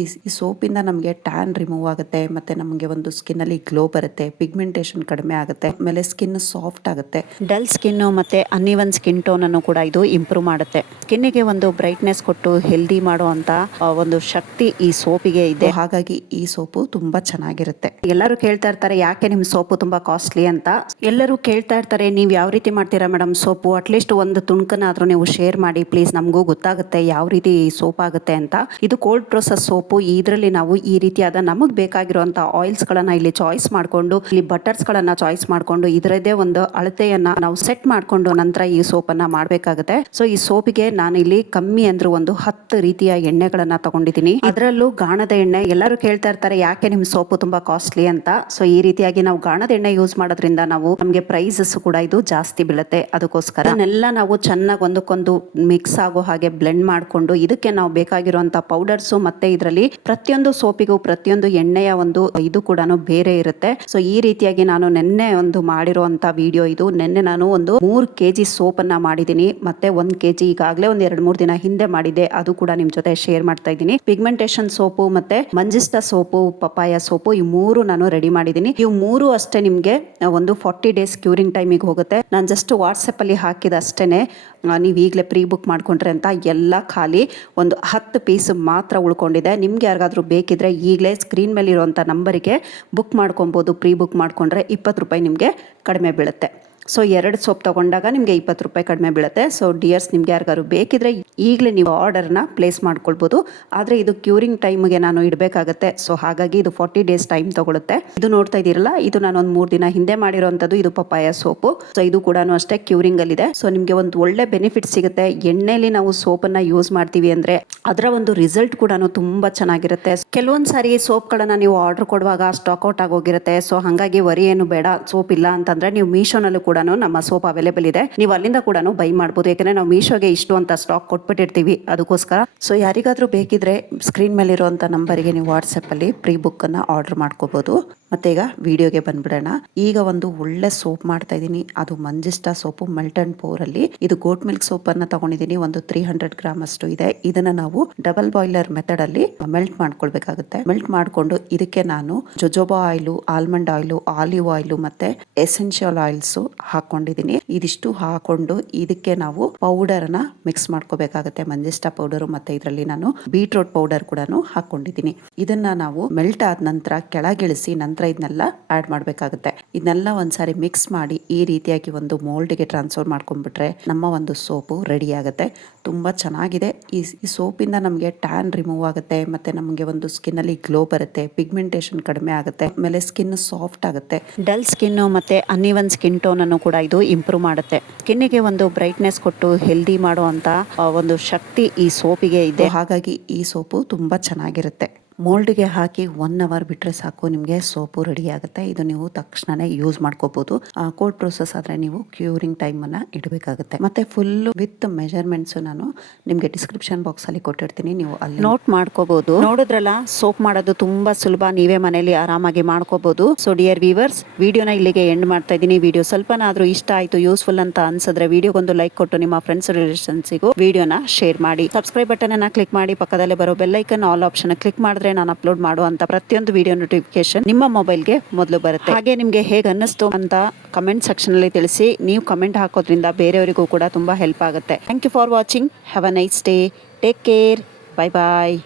ಈ ಸೋಪಿಂದ ನಮಗೆ tan remove ಆಗುತ್ತೆ, ಮತ್ತೆ ನಮಗೆ ಒಂದು ಸ್ಕಿನ್ ಅಲ್ಲಿ ಗ್ಲೋ ಬರುತ್ತೆ, ಪಿಗ್ಮೆಂಟೇಷನ್ ಕಡಿಮೆ ಆಗುತ್ತೆ, ಆಮೇಲೆ ಸ್ಕಿನ್ ಸಾಫ್ಟ್ ಆಗುತ್ತೆ. ಡಲ್ ಸ್ಕಿನ್ ಮತ್ತೆ ಅನ್ಇವನ್ ಸ್ಕಿನ್ ಟೋನ್ ಅನ್ನು ಕೂಡ ಇದು ಇಂಪ್ರೂವ್ ಮಾಡುತ್ತೆ. ಸ್ಕಿನ್ನಿಗೆ ಒಂದು ಬ್ರೈಟ್ನೆಸ್ ಕೊಟ್ಟು ಹೆಲ್ದಿ ಮಾಡುವಂತ ಒಂದು ಶಕ್ತಿ ಈ ಸೋಪಿಗೆ ಇದೆ. ಹಾಗಾಗಿ ಈ ಸೋಪು ತುಂಬಾ ಚೆನ್ನಾಗಿರುತ್ತೆ. ಎಲ್ಲರೂ ಕೇಳ್ತಾ ಇರ್ತಾರೆ ಯಾಕೆ ನಿಮ್ ಸೋಪು ತುಂಬಾ ಕಾಸ್ಟ್ಲಿ ಅಂತ. ಎಲ್ಲರೂ ಕೇಳ್ತಾ ಇರ್ತಾರೆ ನೀವು ಯಾವ ರೀತಿ ಮಾಡ್ತೀರಾ ಮೇಡಮ್ ಸೋಪು, ಅಟ್ಲೀಸ್ಟ್ ಒಂದು ತುಣುಕನಾದ್ರೂ ನೀವು ಶೇರ್ ಮಾಡಿ ಪ್ಲೀಸ್, ನಮಗೂ ಗೊತ್ತಾಗುತ್ತೆ ಯಾವ ರೀತಿ ಸೋಪ್ ಆಗುತ್ತೆ ಅಂತ. ಇದು ಕೋಲ್ಡ್ ಪ್ರೊಸೆಸ್ ಸೋಪು. ಇದರಲ್ಲಿ ನಾವು ಈ ರೀತಿಯಾದ ನಮಗೆ ಬೇಕಾಗಿರುವಂತ ಆಯಿಲ್ಸ್ ಗಳನ್ನ ಇಲ್ಲಿ ಚಾಯ್ಸ್ ಮಾಡ್ಕೊಂಡು, ಇಲ್ಲಿ ಬಟರ್ಸ್ ಗಳನ್ನ ಚಾಯ್ಸ್ ಮಾಡ್ಕೊಂಡು, ಇದರದೇ ಒಂದು ಅಳತೆಯನ್ನ ನಾವು ಸೆಟ್ ಮಾಡ್ಕೊಂಡು ನಂತರ ಈ ಸೋಪ್ ಅನ್ನ ಮಾಡ್ಬೇಕಾಗುತ್ತೆ. ಸೊ ಈ ಸೋಪಿಗೆ ನಾನು ಇಲ್ಲಿ ಕಮ್ಮಿ ಅಂದ್ರೂ ಒಂದು 10 ರೀತಿಯ ಎಣ್ಣೆಗಳನ್ನ ತಗೊಂಡಿದ್ದೀನಿ. ಅದರಲ್ಲೂ ಗಾಣದ ಎಣ್ಣೆ. ಎಲ್ಲರೂ ಕೇಳ್ತಾ ಇರ್ತಾರೆ ಯಾಕೆ ನಿಮ್ ಸೋಪು ತುಂಬಾ ಕಾಸ್ಟ್ಲಿ ಅಂತ. ಸೊ ಈ ರೀತಿಯಾಗಿ ನಾವು ಗಾಣದ ಎಣ್ಣೆ ಯೂಸ್ ಮಾಡೋದ್ರಿಂದ ನಮಗೆ ಪ್ರೈಸಸ್ ಕೂಡ ಇದು ಜಾಸ್ತಿ ಬೀಳುತ್ತೆ. ಅದಕ್ಕೋಸ್ಕರ ಇದನ್ನೆಲ್ಲ ನಾವು ಚೆನ್ನಾಗಿ ಒಂದಕ್ಕೊಂದು ಮಿಕ್ಸ್ ಆಗೋ ಹಾಗೆ ಬ್ಲೆಂಡ್ ಮಾಡ್ಕೊಂಡು, ಇದಕ್ಕೆ ನಾವು ಬೇಕಾಗಿರುವಂತ ಪೌಡರ್ಸ್ ಮತ್ತೆ ಇದರಲ್ಲಿ ಪ್ರತಿಯೊಂದು ಸೋಪಿಗೂ ಪ್ರತಿಯೊಂದು ಎಣ್ಣೆಯ ಒಂದು ಇದು ಕೂಡ ಬೇರೆ ಇರುತ್ತೆ. ಸೊ ಈ ರೀತಿಯಾಗಿ ನಾನು ನೆನ್ನೆ ಒಂದು ಮಾಡಿರುವಂತ ವಿಡಿಯೋ ಇದು. ನೆನ್ನೆ ನಾನು ಒಂದು 3 kg ಸೋಪ್ ಅನ್ನ ಮಾಡಿದೀನಿ. ಮತ್ತೆ 1 kg ಈಗಾಗಲೇ ಒಂದು 2-3 ದಿನ ಹಿಂದೆ ಮಾಡಿದ್ದೆ, ಅದು ಕೂಡ ನಿಮ್ ಜೊತೆ ಶೇರ್ ಮಾಡ್ತಾ ಇದ್ದೀನಿ. ಪಿಗ್ಮೆಂಟೇಷನ್ ಸೋಪು ಮತ್ತೆ ಮಂಜಿಸ್ಟಾ ಸೋಪು, ಪಪಾಯ ಸೋಪು, ಈ 3 ನಾನು ರೆಡಿ ಮಾಡಿದೀನಿ. ಇವು 3 ಅಷ್ಟೇ ನಿಮ್ಗೆ ಒಂದು 40 ಡೇಸ್ ಕ್ಯೂರಿಂಗ್ ಟೈಮಿಗೆ ಹೋಗುತ್ತೆ. ನಾನು ಜಸ್ಟ್ ವಾಟ್ಸಪ್ ಅಲ್ಲಿ ಹಾಕಿದ ಅಷ್ಟೇನೆ, ನೀವು ಈಗಲೇ ಪ್ರೀ ಬುಕ್ ಮಾಡ್ಕೊಂಡ್ರೆ ಅಂತ ಎಲ್ಲ ಖಾಲಿ. ಒಂದು 10 ಪೀಸ್ ಮಾತ್ರ ಉಳ್ಕೊಂಡಿದೆ. ನಿಮ್ಗೆ ಯಾರಿಗಾದ್ರೂ ಬೇಕಿದ್ರೆ ಈಗಲೇ ಸ್ಕ್ರೀನ್ ಮೇಲೆ ಇರುವಂಥ ನಂಬರಿಗೆ ಬುಕ್ ಮಾಡ್ಕೊಬೋದು. ಪ್ರೀ ಬುಕ್ ಮಾಡ್ಕೊಂಡ್ರೆ 20 ರೂಪಾಯಿ ನಿಮಗೆ ಕಡಿಮೆ ಬೀಳುತ್ತೆ. ಸೊ 2 ಸೋಪ್ ತಗೊಂಡಾಗ ನಿಮಗೆ 20 ರೂಪಾಯಿ ಕಡಿಮೆ ಬೀಳುತ್ತೆ. ಸೊ ಡಿಯರ್ಸ್, ನಿಮ್ಗೆ ಯಾರಿಗಾದ್ರು ಬೇಕಿದ್ರೆ ಈಗಲೇ ನೀವು ಆರ್ಡರ್ನ ಪ್ಲೇಸ್ ಮಾಡ್ಕೊಳ್ಬೋದು. ಆದರೆ ಇದು ಕ್ಯೂರಿಂಗ್ ಟೈಮ್ಗೆ ನಾನು ಇಡಬೇಕಾಗತ್ತೆ. ಸೊ ಹಾಗಾಗಿ ಇದು 40 ಡೇಸ್ ಟೈಮ್ ತಗೊಳುತ್ತೆ. ಇದು ನೋಡ್ತಾ ಇದ್ದೀರಲ್ಲ, ಇದು ನಾನು ಒಂದು 3 ದಿನ ಹಿಂದೆ ಮಾಡಿರೋಂಥದ್ದು. ಇದು ಪಪಾಯ ಸೋಪು. ಸೊ ಇದು ಕೂಡ ಅಷ್ಟೇ ಕ್ಯೂರಿಂಗ್ ಅಲ್ಲಿ ಇದೆ. ಸೊ ನಿಮಗೆ ಒಂದು ಒಳ್ಳೆ ಬೆನಿಫಿಟ್ ಸಿಗುತ್ತೆ. ಎಣ್ಣೆಲಿ ನಾವು ಸೋಪನ್ನ ಯೂಸ್ ಮಾಡ್ತೀವಿ ಅಂದ್ರೆ ಅದರ ಒಂದು ರಿಸಲ್ಟ್ ಕೂಡ ತುಂಬಾ ಚೆನ್ನಾಗಿರುತ್ತೆ. ಕೆಲವೊಂದು ಸಾರಿ ಸೋಪ್ಗಳನ್ನ ನೀವು ಆರ್ಡರ್ ಕೊಡುವಾಗ ಸ್ಟಾಕ್ ಔಟ್ ಆಗೋಗಿರುತ್ತೆ. ಸೊ ಹಾಗಾಗಿ ವರಿ ಏನು ಬೇಡ. ಸೋಪ್ ಇಲ್ಲ ಅಂತಂದ್ರೆ ನೀವು ಮೀಶೋನಲ್ಲೂ ಕೂಡ ನಮ್ಮ ಸೋಪ್ ಅವೈಲೇಬಲ್ ಇದೆ. ನೀವು ಅಲ್ಲಿಂದ ಕೂಡ ಬೈ ಮಾಡಬಹುದು. ಯಾಕಂದ್ರೆ ನಾವು ಮೀಶೋಗೆ ಇಷ್ಟು ಅಂತ ಸ್ಟಾಕ್ ಕೊಟ್ಬಿಟ್ಟಿರ್ತೀವಿ, ಅದಕ್ಕೋಸ್ಕರ. ಸೊ ಯಾರಿಗಾದ್ರೂ ಬೇಕಿದ್ರೆ ಸ್ಕ್ರೀನ್ ಮೇಲೆ ಇರುವಂತ ನಂಬರ್ಗೆ ನೀವು ವಾಟ್ಸಪ್ ಅಲ್ಲಿ ಪ್ರೀ ಬುಕ್ ಅನ್ನ ಆರ್ಡರ್ ಮಾಡ್ಕೋಬಹುದು. ಮತ್ತೆ ಈಗ ವಿಡಿಯೋಗೆ ಬಂದ್ಬಿಡೋಣ. ಈಗ ಒಂದು ಒಳ್ಳೆ ಸೋಪ್ ಮಾಡ್ತಾ ಇದ್ದೀನಿ. ಅದು ಮಂಜಿಸ್ಟಾ ಸೋಪು ಮೆಲ್ಟ್ ಅಂಡ್ ಪೋರ್ ಅಲ್ಲಿ. ಇದು ಗೋಟ್ ಮಿಲ್ಕ್ ಸೋಪ್ ಅನ್ನ ತಗೊಂಡಿದ್ದೀನಿ. ಒಂದು 300 ಗ್ರಾಮ್ ಅಷ್ಟು ಇದೆ. ಇದನ್ನ ನಾವು ಡಬಲ್ ಬಾಯ್ಲರ್ ಮೆಥಡ್ ಅಲ್ಲಿ ಮೆಲ್ಟ್ ಮಾಡ್ಕೊಳ್ಬೇಕಾಗುತ್ತೆ. ಮೆಲ್ಟ್ ಮಾಡ್ಕೊಂಡು ಇದಕ್ಕೆ ನಾನು jojoba oil, almond oil, olive oil ಮತ್ತೆ ಎಸೆನ್ಷಿಯಲ್ ಆಯಿಲ್ಸ್ ಹಾಕೊಂಡಿದ್ದೀನಿ. ಇದಿಷ್ಟು ಹಾಕೊಂಡು ಇದಕ್ಕೆ ನಾವು ಪೌಡರ್ ನ ಮಿಕ್ಸ್ ಮಾಡ್ಕೋಬೇಕಾಗುತ್ತೆ. ಮಂಜಿಸ್ಟಾ ಪೌಡರ್ ಮತ್ತೆ ಇದರಲ್ಲಿ ನಾನು ಬೀಟ್ರೂಟ್ ಪೌಡರ್ ಕೂಡ ಹಾಕೊಂಡಿದ್ದೀನಿ. ಇದನ್ನ ನಾವು ಮೆಲ್ಟ್ ಆದ ನಂತರ ಕೆಳಗಿಳಿಸಿ ನಂತರ ಇದನ್ನೆಲ್ಲ ಆಡ್ ಮಾಡಬೇಕಾಗುತ್ತೆ. ಇದನ್ನೆಲ್ಲ ಒಂದ್ಸಾರಿ ಮಿಕ್ಸ್ ಮಾಡಿ ಈ ರೀತಿಯಾಗಿ ಒಂದು ಮೋಲ್ಡ್ಗೆ ಟ್ರಾನ್ಸ್ಫರ್ ಮಾಡ್ಕೊಂಡ್ಬಿಟ್ರೆ ನಮ್ಮ ಒಂದು ಸೋಪು ರೆಡಿ ಆಗುತ್ತೆ. ತುಂಬಾ ಚೆನ್ನಾಗಿದೆ. ಈ ಸೋಪಿಂದ ನಮಗೆ ಟ್ಯಾನ್ ರಿಮೂವ್ ಆಗುತ್ತೆ, ಮತ್ತೆ ನಮಗೆ ಒಂದು ಸ್ಕಿನ್ ಅಲ್ಲಿ ಗ್ಲೋ ಬರುತ್ತೆ, ಪಿಗ್ಮೆಂಟೇಷನ್ ಕಡಿಮೆ ಆಗುತ್ತೆ, ಆಮೇಲೆ ಸ್ಕಿನ್ ಸಾಫ್ಟ್ ಆಗುತ್ತೆ. ಡಲ್ ಸ್ಕಿನ್ ಮತ್ತೆ ಅನ್ಇವನ್ ಸ್ಕಿನ್ ಟೋನ್ ಅನ್ನು ಕೂಡ ಇದು ಇಂಪ್ರೂವ್ ಮಾಡುತ್ತೆ. ಸ್ಕಿನ್ನಿಗೆ ಒಂದು ಬ್ರೈಟ್ನೆಸ್ ಕೊಟ್ಟು ಹೆಲ್ದಿ ಮಾಡುವಂತ ಒಂದು ಶಕ್ತಿ ಈ ಸೋಪಿಗೆ ಇದೆ. ಹಾಗಾಗಿ ಈ ಸೋಪು ತುಂಬಾ ಚೆನ್ನಾಗಿರುತ್ತೆ. ಮೋಲ್ಡ್ಗೆ ಹಾಕಿ 1 ಅವರ್ ಬಿಟ್ಟರೆ ಸಾಕು, ನಿಮಗೆ ಸೋಪು ರೆಡಿ ಆಗುತ್ತೆ. ಇದು ನೀವು ತಕ್ಷಣನೇ ಯೂಸ್ ಮಾಡ್ಕೋಬಹುದು. ಕೋಲ್ಡ್ ಪ್ರೊಸೆಸ್ ಆದರೆ ನೀವು ಕ್ಯೂರಿಂಗ್ ಟೈಮನ್ನು ಇಡಬೇಕಾಗುತ್ತೆ. ಮತ್ತೆ ಫುಲ್ ವಿತ್ ಮೆಜರ್ಮೆಂಟ್ಸ್ ನಾನು ನಿಮಗೆ ಡಿಸ್ಕ್ರಿಪ್ಷನ್ ಬಾಕ್ಸ್ ಅಲ್ಲಿ ಕೊಟ್ಟಿರ್ತೀನಿ, ನೀವು ಅಲ್ಲಿ ನೋಟ್ ಮಾಡ್ಕೋಬಹುದು. ನೋಡಿದ್ರಲ್ಲ, ಸೋಪ್ ಮಾಡೋದು ತುಂಬಾ ಸುಲಭ. ನೀವೇ ಮನೆಯಲ್ಲಿ ಆರಾಮಾಗಿ ಮಾಡ್ಕೋಬಹುದು. ಸೊ ಡಿಯರ್ ವ್ಯೂವರ್ಸ್, ವಿಡಿಯೋನ ಇಲ್ಲಿಗೆ ಎಂಡ್ ಮಾಡ್ತಾ ಇದ್ದೀನಿ. ವಿಡಿಯೋ ಸ್ವಲ್ಪನಾದ್ರೂ ಇಷ್ಟ ಆಯ್ತು, ಯೂಸ್ಫುಲ್ ಅಂತ ಅನ್ಸಿದ್ರೆ ವಿಡಿಯೋಗೊಂದು ಲೈಕ್ ಕೊಟ್ಟು ನಿಮ್ಮ ಫ್ರೆಂಡ್ಸ್ ರಿಲೇಷನ್ಸಿಗೂ ವಿಡಿಯೋನ ಶೇರ್ ಮಾಡಿ. ಸಬ್ಸ್ಕ್ರೈಬ್ ಬಟನ್ ಅನ್ನ ಕ್ಲಿಕ್ ಮಾಡಿ, ಪಕ್ಕದಲ್ಲೇ ಬರೋ bell icon all option click ಮಾಡಿದ್ರೆ ನಾನು ಅಪ್ಲೋಡ್ ಮಾಡುವಂತ ಪ್ರತಿಯೊಂದು ವಿಡಿಯೋ ನೋಟಿಫಿಕೇಶನ್ ನಿಮ್ಮ ಮೊಬೈಲ್ಗೆ ಮೊದಲು ಬರುತ್ತೆ. ಹಾಗೆ ನಿಮಗೆ ಹೇಗೆ ಅನ್ನಿಸ್ತು ಅಂತ ಕಮೆಂಟ್ ಸೆಕ್ಷನ್ ಅಲ್ಲಿ ತಿಳಿಸಿ. ನೀವು ಕಮೆಂಟ್ ಹಾಕೋದ್ರಿಂದ ಬೇರೆಯವರಿಗೂ ಕೂಡ ತುಂಬಾ ಹೆಲ್ಪ್ ಆಗುತ್ತೆ. Thank you for watching. Have a nice day. Take care. Bye bye.